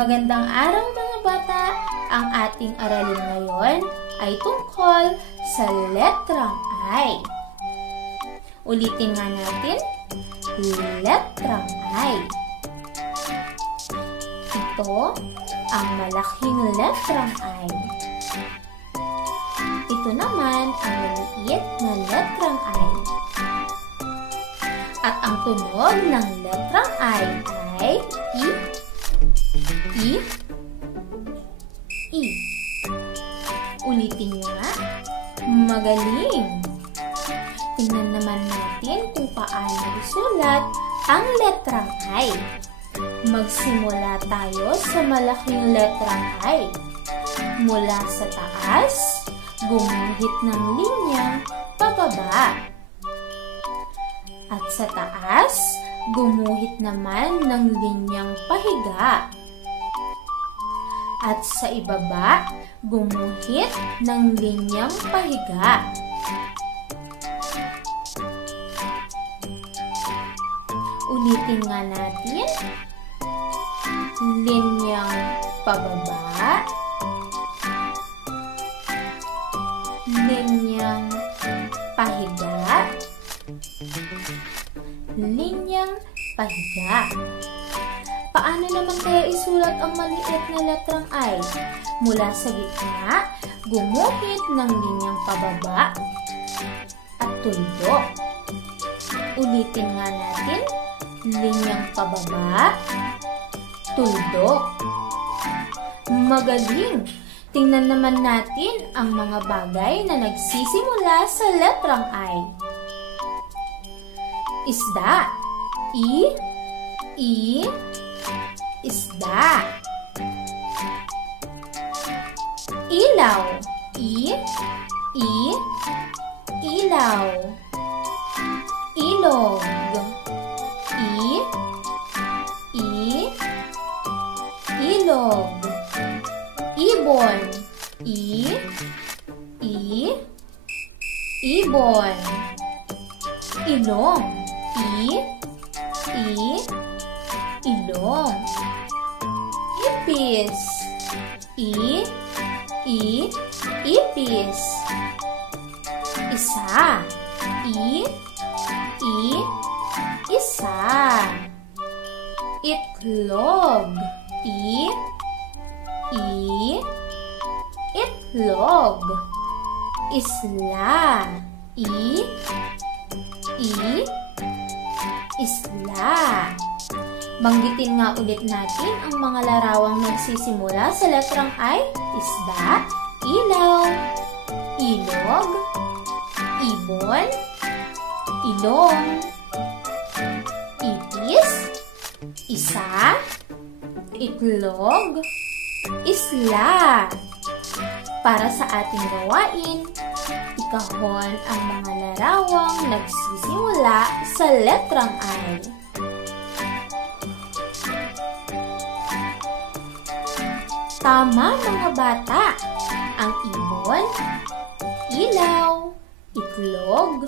Magandang araw mga bata! Ang ating aralin ngayon ay tungkol sa letrang I. Ulitin nga natin, letrang I. Ito ang malaking letrang I. Ito naman ang maliit na letrang I. At ang tunog ng letrang I ay I. Ulitin nyo nga. Magaling! Tingnan naman natin kung paano isulat ang letrang I. Magsimula tayo sa malaking letrang I. Mula sa taas, gumuhit ng linya pababa. At sa taas, gumuhit naman ng linyang pahiga. At sa ibaba, gumuhit ng linyang pahiga. Ulitin nga natin. Linyang pababa. Linyang pahiga. Linyang pahiga. Paano naman kaya isulat ang maliit na letrang I? Mula sa gitna, gumuhit ng linyang pababa at tuldok. Ulitin nga natin, linyang pababa, tuldok. Magaling! Tingnan naman natin ang mga bagay na nagsisimula sa letrang I. Isda. Isda. Ilaw. Ilaw. Ilog. Ilog. Ibon. Ibon. Ilong. Ilong. Ipis. Ipis. Isa. Isa. Itlog. Itlog. Isla. Isla. Banggitin nga ulit natin ang mga larawang nagsisimula sa letrang I. Isda, ilaw, ilog, ibon, ilong, ipis, isa, itlog, isla. Para sa ating gawain, ikahon ang mga larawang nagsisimula sa letrang I. Tama mga bata! Ang ibon, ilaw, itlog,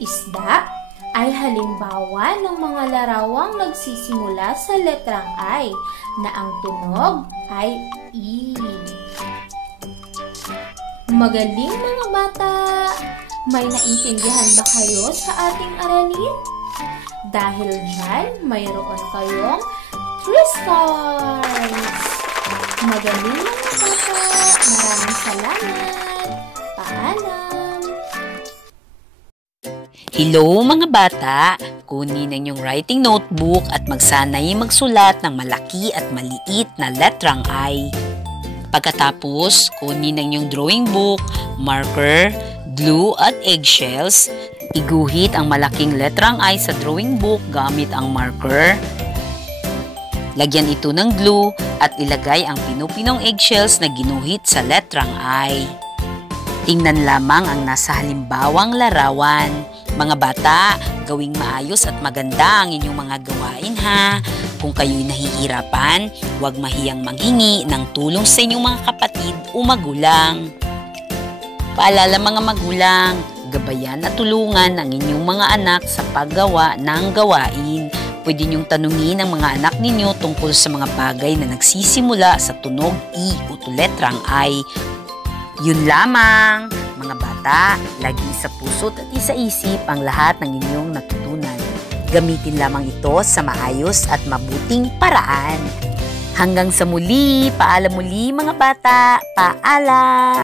isda ay halimbawa ng mga larawang nagsisimula sa letrang I na ang tunog ay I. Magaling mga bata! May naintindihan ba kayo sa ating aralin? Dahil dyan, mayroon kayong 3 stars! Magaling mga bata! Maraming salamat! Paalam! Hello mga bata! Kunin ang inyong writing notebook at magsanay magsulat ng malaki at maliit na letrang I. Pagkatapos, kunin ang inyong drawing book, marker, glue at eggshells. Iguhit ang malaking letrang I sa drawing book gamit ang marker. Lagyan ito ng glue at ilagay ang pinupinong eggshells na ginuhit sa letrang I. Tingnan lamang ang nasa halimbawang larawan. Mga bata, gawing maayos at maganda ang inyong mga gawain ha. Kung kayo'y nahihirapan, huwag mahiyang manghingi ng tulong sa inyong mga kapatid o magulang. Paalala mga magulang, gabayan at tulungan ang inyong mga anak sa paggawa ng gawain Pwede niyong tanungin ang mga anak ninyo tungkol sa mga bagay na nagsisimula sa tunog I o letrang I. Yun lamang, mga bata, lagi sa puso't at isaisip ang lahat ng inyong natutunan. Gamitin lamang ito sa maayos at mabuting paraan. Hanggang sa muli, paalam muli mga bata, paalam!